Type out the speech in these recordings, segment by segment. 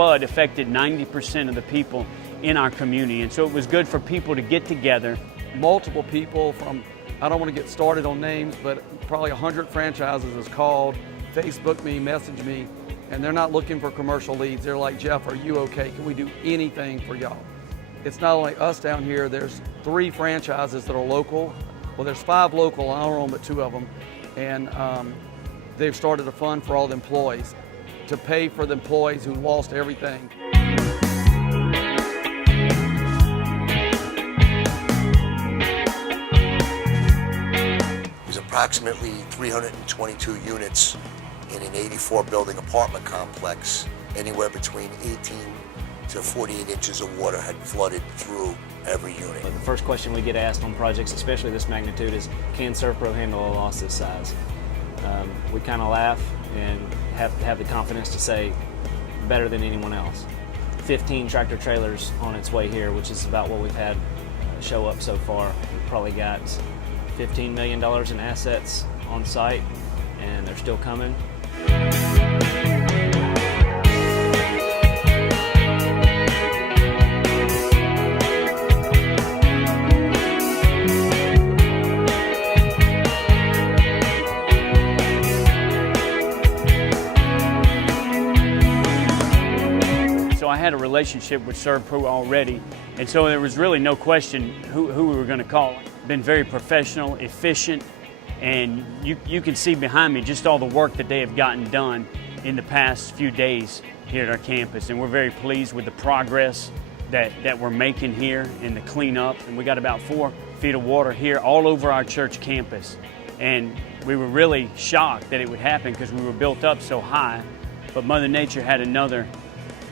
flood affected 90% of the people in our community. And so it was good for people to get together. Multiple people from, I don't want to get started on names, but probably 100 franchises has called, Facebook me, message me, and they're not looking for commercial leads. They're like, Jeff, are you okay? Can we do anything for y'all? It's not only us down here, there's 3 franchises that are local. Well, there's 5 local, I don't own but 2 of them. And they've started a fund for all the employees to pay for the employees who lost everything. There's approximately 322 units in an 84-building apartment complex. Anywhere between 18 to 48 inches of water had flooded through every unit. The first question we get asked on projects, especially this magnitude, is can SERVPRO handle a loss this size? We kind of laugh and have the confidence to say better than anyone else. 15 tractor trailers on its way here, which is about what we've had show up so far. We've probably got $15 million in assets on site, and they're still coming. I had a relationship with SERVPRO already, and so there was really no question who we were going to call. Been very professional, efficient, and you can see behind me just all the work that they have gotten done in the past few days here at our campus, and we're very pleased with the progress that we're making here in the cleanup. And we got about 4 feet of water here all over our church campus, and we were really shocked that it would happen because we were built up so high, but Mother Nature had another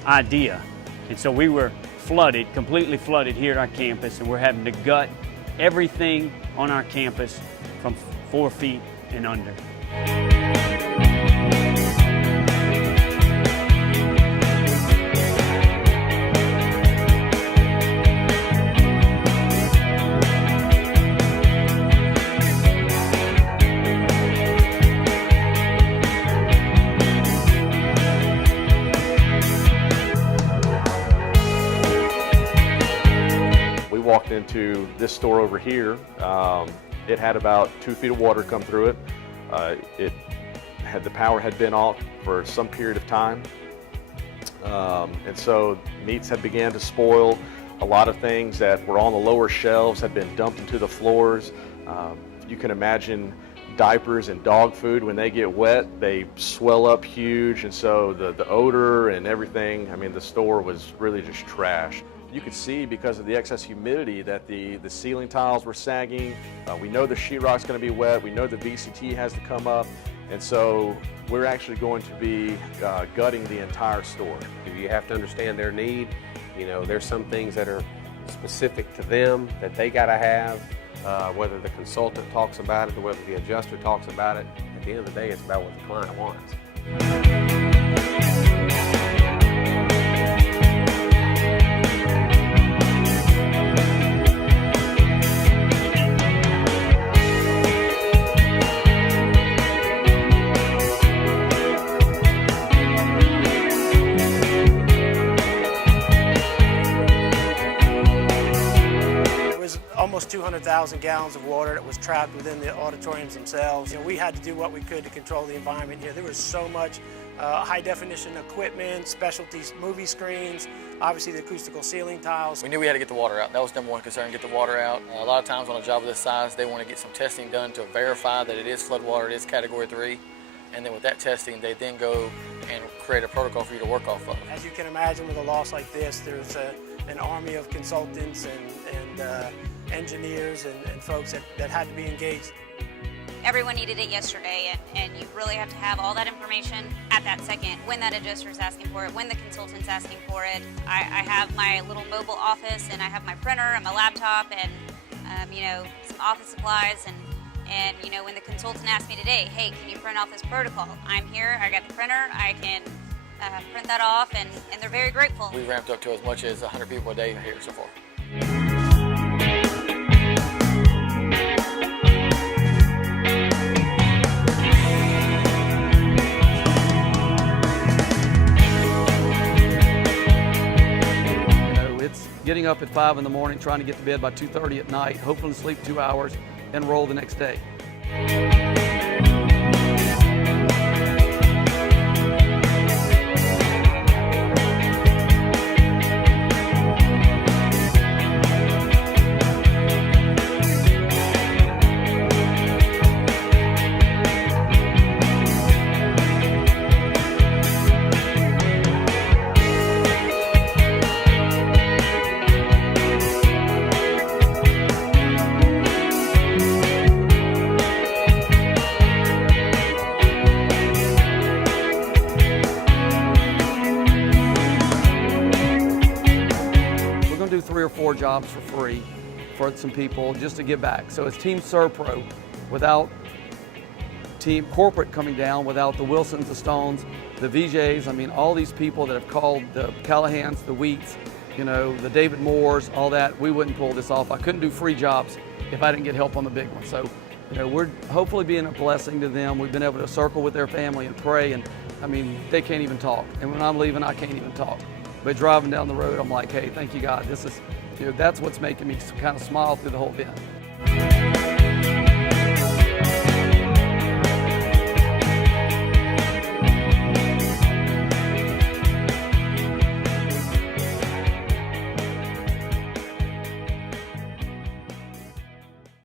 idea. And so we were flooded, completely flooded here at our campus, and we're having to gut everything on our campus from 4 feet and under. Walked into this store over here. It had about 2 feet of water come through it. The power had been off for some period of time, and so meats had began to spoil. A lot of things that were on the lower shelves had been dumped into the floors. You can imagine diapers and dog food, when they get wet, they swell up huge, and so the odor and everything, I mean, the store was really just trash. You could see, because of the excess humidity, that the ceiling tiles were sagging. We know the sheetrock's going to be wet. We know the VCT has to come up. And so we're actually going to be gutting the entire store. You have to understand their need. You know, there's some things that are specific to them that they got to have, whether the consultant talks about it or whether the adjuster talks about it. At the end of the day, it's about what the client wants. Almost 200,000 gallons of water that was trapped within the auditoriums themselves. You know, we had to do what we could to control the environment here. There was so much high-definition equipment, specialty movie screens, obviously the acoustical ceiling tiles. We knew we had to get the water out. That was number one concern, get the water out. A lot of times on a job of this size, they want to get some testing done to verify that it is floodwater, it is Category 3. And then with that testing, they then go and create a protocol for you to work off of. As you can imagine, with a loss like this, there's an army of consultants and engineers and folks that had to be engaged. Everyone needed it yesterday, and you really have to have all that information at that second when that adjuster is asking for it, when the consultant's asking for it. I have my little mobile office, and I have my printer and my laptop and you know, some office supplies, and you know, when the consultant asked me today, hey, can you print off this protocol? I'm here, I got the printer, I can print that off, and they're very grateful. We ramped up to as much as 100 people a day here so far. up at 5 in the morning, trying to get to bed by 2:30 at night, hoping to sleep 2 hours and roll the next day. Do 3 or 4 jobs for free for some people just to give back. So it's Team SERVPRO, without Team Corporate coming down, without the Wilsons, the Stones, the VJs, I mean all these people that have called, the Callahans, the Wheats, you know, the David Moores, all that, we wouldn't pull this off. I couldn't do free jobs if I didn't get help on the big one. So, you know, we're hopefully being a blessing to them. We've been able to circle with their family and pray, and I mean, they can't even talk. And when I'm leaving, I can't even talk. But driving down the road, I'm like, hey, thank you, God. This is, you know, that's what's making me kind of smile through the whole event.